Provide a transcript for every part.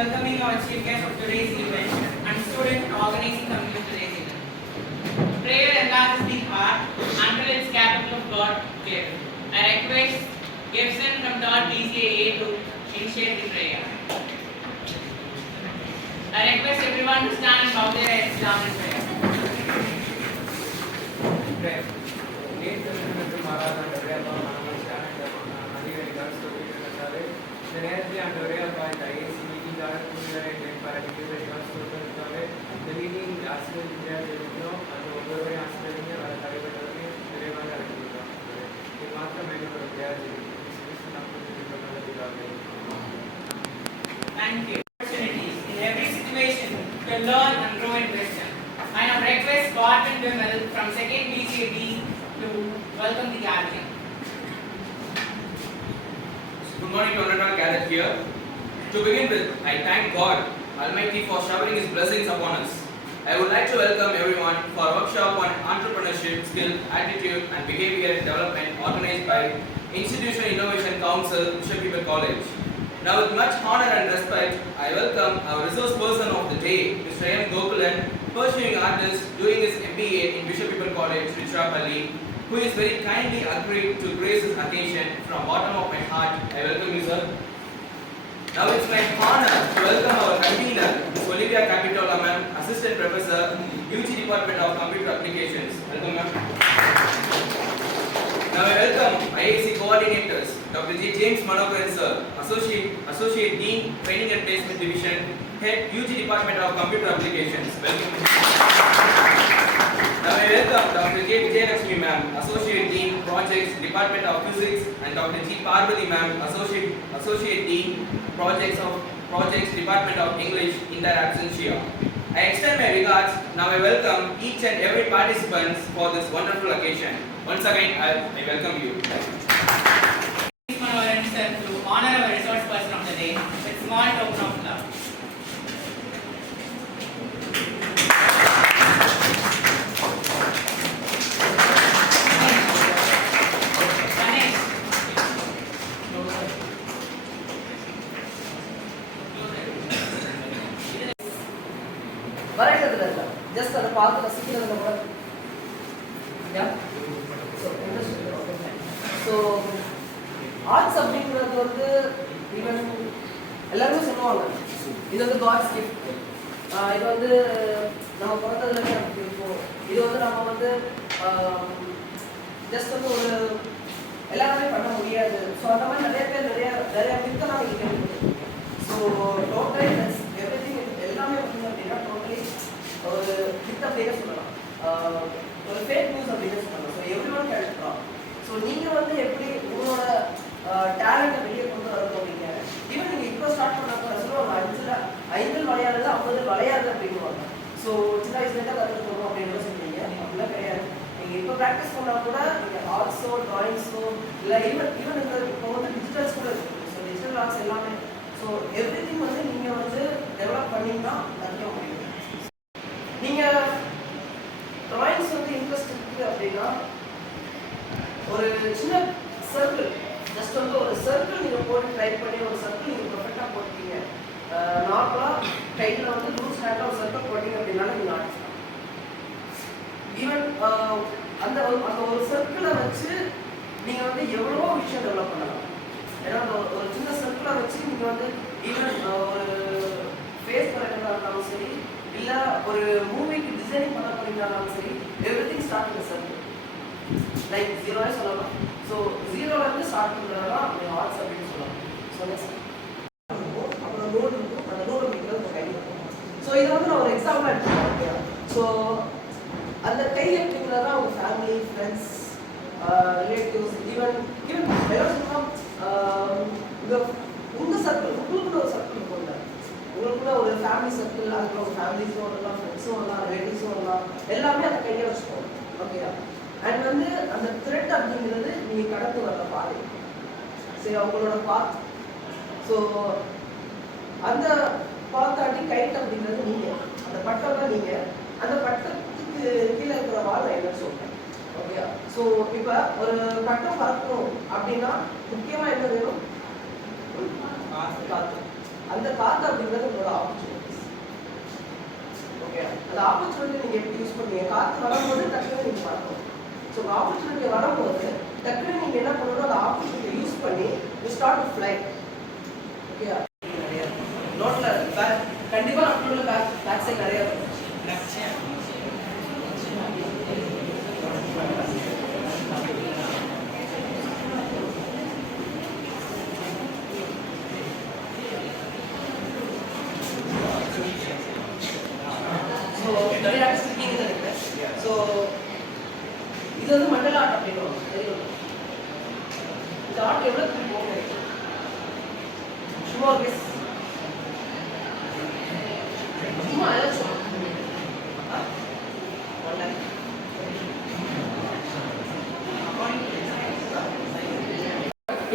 welcoming our chief guest of today's event and student organizing committee of today's event. Prayer enlarges the heart until its capital of God clear. I request Gibson from third BCAA to initiate the prayer. I request everyone to stand and bow their heads down in prayer. Prayer. The next day under by the IIC meeting are the meeting as well India and over Australia Thank you. Opportunities in every situation to learn and grow in wisdom. I now request Gordon Wimmel from 2nd BCAD to welcome the gathering. Good morning to everyone gathered here. To begin with, I thank God Almighty for showering His blessings upon us. I would like to welcome everyone for a workshop on entrepreneurship, skill, attitude and behavior development organized by Institutional Innovation Council, Bishop College. Now with much honor and respect, I welcome our resource person of the day, Mr. M. Gokulan, pursuing artist, doing his MBA in Bishop College, Trichinopalli, who is very kindly agreed to grace this occasion. From bottom of my heart, I welcome you, sir. Now it's my honor to welcome our convener, Ms. Olivia Capitola, ma'am, Assistant Professor, UG Department of Computer Applications. Welcome, ma'am. Now I welcome IIC coordinators, Dr. J. James Manokaran, sir, Associate Dean, Training and Placement Division, Head, UG Department of Computer Applications. Welcome. Now I welcome Dr. J. Vijayalakshmi ma'am, Associate Dean, Projects, Department of Physics, and Dr. G. Parvati ma'am, Associate Dean, Projects, Department of English, in their absence here. I extend my regards. Now I welcome each and every participant for this wonderful occasion. Once again, I welcome you. To honor our resource person of the day with small token of love. Just the path of the yeah. So art subject even எல்லாரும் சொல்லுவாங்க இது வந்து God's gift இது வந்து நம்ம பிறந்ததுல இருந்து இருக்கும் இது வந்து நம்ம வந்து ஜஸ்ட் வந்து ஒரு எல்லாருமே பண்ண முடியாது ஸோ அந்த மாதிரி நிறைய பேர் நிறைய மித்த நாங்கள் கேள்விப்பட்டோம் ஸோ டோட்டலி எவ்ரிதிங் எல்லாமே வந்து அப்படின்னா டோட்டலி ஒரு மித் அப்படியே சொல்லலாம் ஒரு ஃபேக் நியூஸ் அப்படின்னு சொல்லலாம் ஸோ எவ்ரி ஒன் கேட்டுக்கலாம் ஸோ நீங்கள் வந்து எப்படி உங்களோட டேலண்ட்டை வெளியே கொண்டு வரணும் அப்படிங்க ஈவன் நீங்கள் இப்போ ஸ்டார்ட் பண்ண கூட சொல்லுவாங்க 5 வளையாது 50 வளையாது அப்படின்வாங்க ஸோ சின்ன வயசுலேருந்து கற்றுட்டு போகணும் அப்படின்னு சொல்லுவீங்க அப்படிலாம் கிடையாது நீங்கள் இப்போ ப்ராக்டிஸ் பண்ணால் கூட நீங்கள் ஆர்ட்ஸோ ட்ராயிங்ஸோ இல்லை ஈவன் இந்த இப்போ வந்து டிஜிட்டல்ஸ் கூட இருக்குது ஸோ டிஜிட்டல் ஆர்ட்ஸ் எல்லாமே ஸோ எவ்ரி திங் வந்து நீங்கள் வந்து டெவலப் பண்ணிங்கன்னா கற்றுக்க முடியும் நீங்கள் ட்ராயிங்ஸ் வந்து இன்ட்ரெஸ்ட் இருக்குது அப்படின்னா ஒரு சின்ன சர்க்கிள் ஜஸ்ட் வந்து ஒரு சர்க்கிள் நீங்கள் போட்டு ட்ரை பண்ணி ஒரு சர்க்கிள் நீங்கள் பர்ஃபெக்டாக போட்டீங்க நார்மலாக கையில் வந்து லூஸ் ஹேண்டாக ஒரு சர்க்கிள் போட்டிங்க அப்படின்னாலும் நீங்கள் ஆர்டிஸ்ட் ஈவன் அந்த ஒரு சர்க்கிளை வச்சு நீங்கள் வந்து எவ்வளவோ விஷயம் டெவலப் பண்ணலாம் ஏன்னா ஒரு சின்ன சர்க்கிளை வச்சு நீங்கள் வந்து ஈவன் ஒரு ஃபேஸ் பண்ணுறதா இருந்தாலும் சரி இல்லை ஒரு மூவிக்கு டிசைனிங் பண்ண போறீங்கன்னாலும் சரி எவ்ரிதிங் ஸ்டார்ட் இந்த சர்க்கிள் லைக் ஜீரோவே சொல்லலாம் ஸோ ஜீரோலேருந்து ஸ்டார்ட் பண்ணுறதுலாம் நீங்கள் ஆர்ட்ஸ் அப்படின்னு சொல்லலாம் ஸோ அப்புறம் நோடு இருக்கும் அந்த நோடு அப்படிங்கிறது கை இருக்கும் ஸோ இதை வந்து நான் ஒரு எக்ஸாம்பிளாக எடுத்துக்கிறேன் ஓகே ஸோ அந்த கை அப்படிங்கிறது தான் உங்கள் ஃபேமிலி ஃப்ரெண்ட்ஸ் ரிலேட்டிவ்ஸ் ஈவன் எல்லாம் சொல்லலாம் உங்கள் சர்க்கிள் உங்களுக்குள்ள ஒரு சர்க்கிள் இருக்கும்ல உங்களுக்குள்ள ஒரு ஃபேமிலி சர்க்கிள் அதுக்கு ஒரு ஃபேமிலிஸும் வரலாம் ஃப்ரெண்ட்ஸும் வரலாம் ரிலேட்டிவ்ஸும் வரலாம் எல்லாமே அந்த கையை வச்சுக்கோங்க ஓகேயா அண்ட் வந்து அந்த த்ரெட் அப்படிங்கிறது நீங்கள் கடந்து வர்ற பாதை சரி அவங்களோட பாத் ஸோ அந்த பாத்தாட்டி கைட் அப்படிங்கிறது நீங்கள் அந்த பட்டம் தான் நீங்கள் அந்த பட்டத்துக்கு கீழே இருக்கிற வாழை என்ன சொல்கிறேன் ஓகேயா ஸோ இப்போ ஒரு பட்டம் பறக்கணும் அப்படின்னா முக்கியமாக என்ன வேணும் காற்று அந்த காற்று அப்படிங்கிறது உங்களோட ஆப்பர்ச்சுனிட்டிஸ். ஓகே, அந்த ஆப்பர்ச்சுனிட்டி நீங்கள் எப்படி யூஸ் பண்ணுவீங்க? காற்று வரும்போது டக்குனு நீங்கள் பார்க்கணும். ஸோ ஆப்பர்ச்சுனிட்டி வரும்போது டக்குனு நீங்கள் என்ன பண்ணணும்? அந்த ஆப்பர்ச்சுனிட்டியை யூஸ் பண்ணி you start to fly. Okay, நிறைய நோட்டில் கண்டிப்பாக நம்மளோட பேக் சைட் நிறையா இருக்கும். நிறைய ஸ்பீக்கிங் இருக்கு. ஸோ இது வந்து மண்டல ஆர்ட் அப்படின்னு தெரியும். இந்த ஆர்ட் எவ்வளோ போகும்? சும்மா ஒரு கெஸ். சும்மா ஏதாச்சும்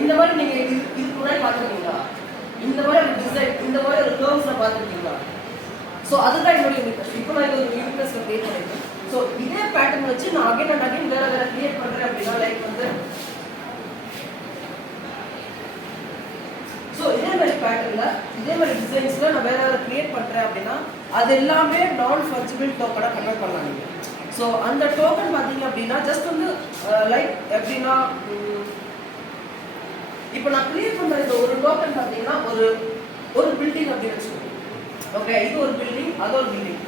இந்த மாதிரி நீங்க இதுக்கு முன்னாடி பார்த்துருக்கீங்களா? இந்த மாதிரி ஒரு டிசைன், இந்த மாதிரி ஒரு கர்வ்ஸ்ல பார்த்துருக்கீங்களா? ஸோ அதுதான் என்னுடைய யூனிக்னஸ். இப்போ நான் இது ஒரு யூனிக்னஸ் கிரியேட் பண்ணிருக்கேன். ஸோ இதே பேட்டர்ன் வச்சு நான் அகைன் அண்ட் அகைன் வேற வேற கிரியேட் பண்றேன் அப்படின்னா லைக் வந்து ஸோ இதே மாதிரி பேட்டர்ன்ல இதே மாதிரி டிசைன்ஸ்ல நான் வேற வேற கிரியேட் பண்றேன் அப்படின்னா அது எல்லாமே நான் ஃபர்ஜிபிள் டோக்கனா கன்வெர்ட் பண்ணலாம் நீங்க. ஸோ அந்த டோக்கன் பார்த்தீங்க அப்படின்னா ஜஸ்ட் வந்து லைக் எப்படின்னா இப்போ நான் கிரியேட் பண்ற இந்த ஒரு டோக்கன் பார்த்தீங்கன்னா ஒரு பில்டிங் அப்படின்னு வச்சுக்கோங்க. ஓகே, இது ஒரு பில்டிங், அது ஒரு பில்டிங்,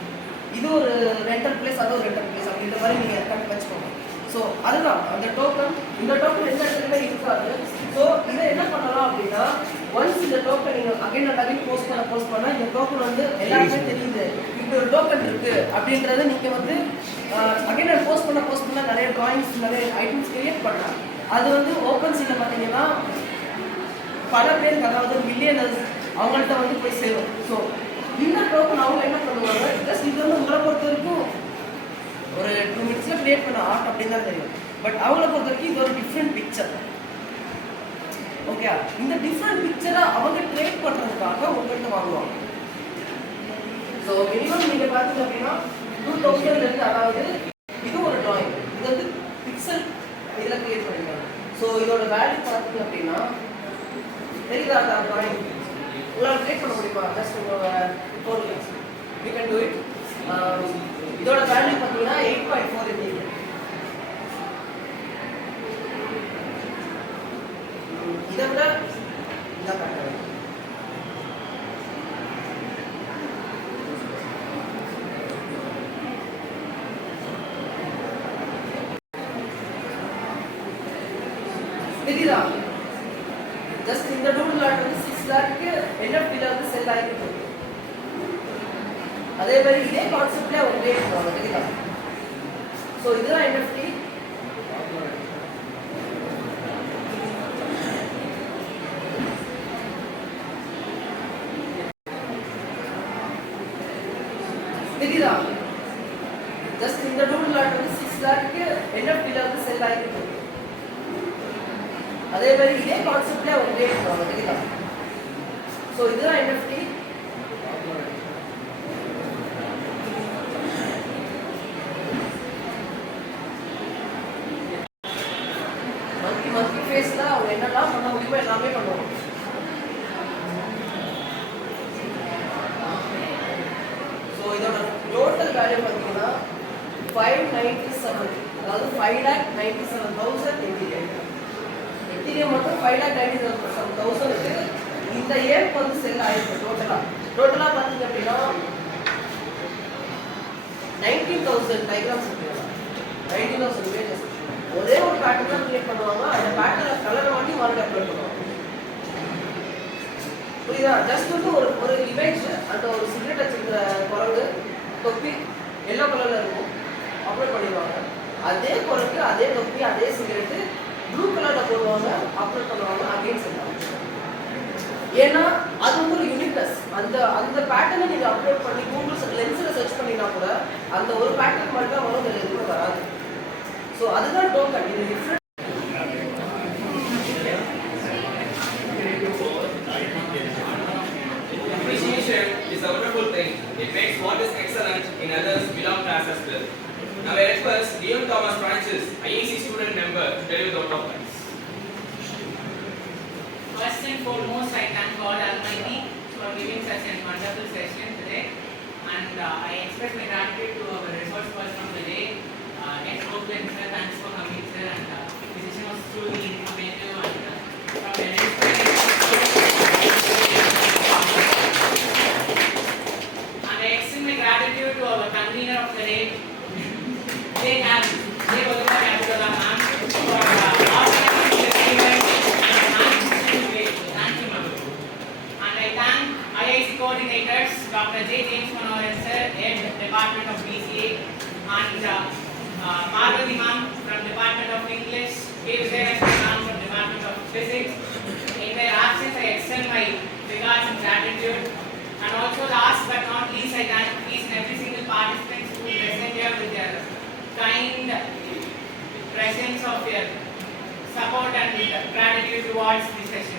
இது ஒரு ரெண்டல் பிளேஸ், அது ஒரு ரெண்டல் பிளேஸ் அப்படின்ற மாதிரி நீங்க கட் வச்சுக்கோங்க. ஸோ அதுதான் அந்த டோக்கன். இந்த டோக்கன் எந்த இடத்துலயுமே இருக்காது. ஸோ இதை என்ன பண்ணலாம் அப்படின்னா ஒன்ஸ் இந்த டோக்கன் நீங்க அகைன் அண்ட் அகைன் போஸ்ட் பண்ண இந்த டோக்கன் வந்து எல்லாருமே தெரியுது இப்படி ஒரு டோக்கன் இருக்கு அப்படின்றத நீங்க வந்து அகைன் அண்ட் போஸ்ட் பண்ண நிறைய டிராயிங்ஸ் நிறைய ஐட்டம்ஸ் கிரியேட் பண்ணலாம். அது வந்து ஓப்பன் சீல பார்த்தீங்கன்னா பல பேருக்கு அதாவது மில்லியனர்ஸ் அவங்கள்ட்ட வந்து போய் சேரும். ஸோ இந்த டோக்கன் அவங்க என்ன பண்ணுவாங்க? ஜஸ்ட் இது வந்து உங்களை பொறுத்த வரைக்கும் ஒரு 2 minutes கிரியேட் பண்ண ஆர்ட் அப்படின்னு தான் தெரியும். பட் அவங்கள பொறுத்த வரைக்கும் இது ஒரு டிஃப்ரெண்ட் பிக்சர். ஓகே, இந்த டிஃப்ரெண்ட் பிக்சரை அவங்க ட்ரேட் பண்றதுக்காக உங்கள்கிட்ட வாங்குவாங்க. ஸோ மினிமம் நீங்க பார்த்தீங்க அப்படின்னா 2000 இருந்து, அதாவது இது ஒரு டிராயிங், இது வந்து பிக்சல் இதில் கிரியேட் பண்ணிருக்காங்க. ஸோ இதோட வேல்யூ பார்த்தீங்க அப்படின்னா தெரியுதா? அந்த டிராயிங் உங்களால் கிரியேட் பண்ண முடியுமா? ஜஸ்ட் உங்களோட யூ கேன் டூ இட். இதோட வேல்யூ பார்த்தீங்கன்னா 8.4 MB. இதை விட இந்த பேட்டர்ன் தெரியுதா? ஜஸ்ட் இந்த டூல் லாட் வந்து 6 லாக்கு NFT ல வந்து செல் ஆயிருக்கு. அதே மாதிரி இதே கான்செப்ட்ல ஒரு கிரியேட் பண்ணுவாங்க தெரியுதா? ஸோ இதுதான் NFT. தெரியுதா? ஜஸ்ட் இந்த டூல் லாட் வந்து 6 லாக்கு NFT ல வந்து செல் ஆயிருக்கு. அதே மாதிரி இதே கான்செப்ட்ல ஒரு கிரியேட் பண்ணுவாங்க தெரியுதா? ஸோ இதுதான் NFT. மந்த்லி ஃபேஸ்ல அவங்க என்னெல்லாம் பண்ண முடியுமோ எல்லாமே பண்ணுவாங்க. ஸோ இதோட டோட்டல் வேல்யூ பார்த்தீங்கன்னா 597, அதாவது 5,97,000 எத்தீரியம் மட்டும் 5,97,000 இந்த இயருக்கு வந்து செல் ஆயிருக்கு. டோட்டலா பார்த்தீங்க அப்படின்னா 19,000 டயக்ராம்ஸ் இருக்கு. 19,000 இமேஜஸ் ஒரே ஒரு பேட்டர்ன் தான் கிரியேட் பண்ணுவாங்க. அந்த பேட்டர்ன் கலரை வாங்கி மார்க் அப்லோட் பண்ணுவாங்க. புரியுதா? ஜஸ்ட் வந்து ஒரு இமேஜ் அந்த ஒரு சிகரெட் வச்சிருக்கிற குரங்கு தொப்பி எல்லோ கலர்ல இருக்கும், அப்லோட் பண்ணிடுவாங்க. அதே குரங்கு அதே தொப்பி அதே சிகரெட்டு ப்ளூ கலர்ல போடுவாங்க, அப்லோட் பண்ணுவாங்க. அகைன் செல்லாங்க. ஏன்னா அது வந்து ஒரு யூனிக்னஸ். அந்த பேட்டர்னை நீங்க அப்லோட் பண்ணி கூகுள் லென்ஸ்ல சர்ச் பண்ணினா கூட அந்த ஒரு பேட்டர்ன் மட்டும் அவங்க எதுவும் வராது. ஸோ அதுதான் டோக்கன். இது different. Appreciation is a wonderful thing. It makes what is excellent in others belong to us as well. Now I request Guillaume Thomas Francis, IIC student member, to tell you the topics. First and foremost, I thank God Almighty for giving giving such a wonderful session today. And I express my gratitude to our resource person of the day, ex-Oakland sir. Thanks for coming, sir. And the session was truly informative and from an inspiring. And I extend my gratitude to our convener of the day, Jay Capital, ma'am, for organizing this event. Thank you, ma'am. And I thank IIC coordinators, Dr. J. James Manohar sir, Head Department of BCA, and Margaret ma'am from Department of English, K. Vijayalakshmi ma'am from Department of Physics. In their absence, I extend my regards and gratitude. And also, last but not least, I thank each and every single participant who is present here with their kind presence of their support and gratitude towards this session.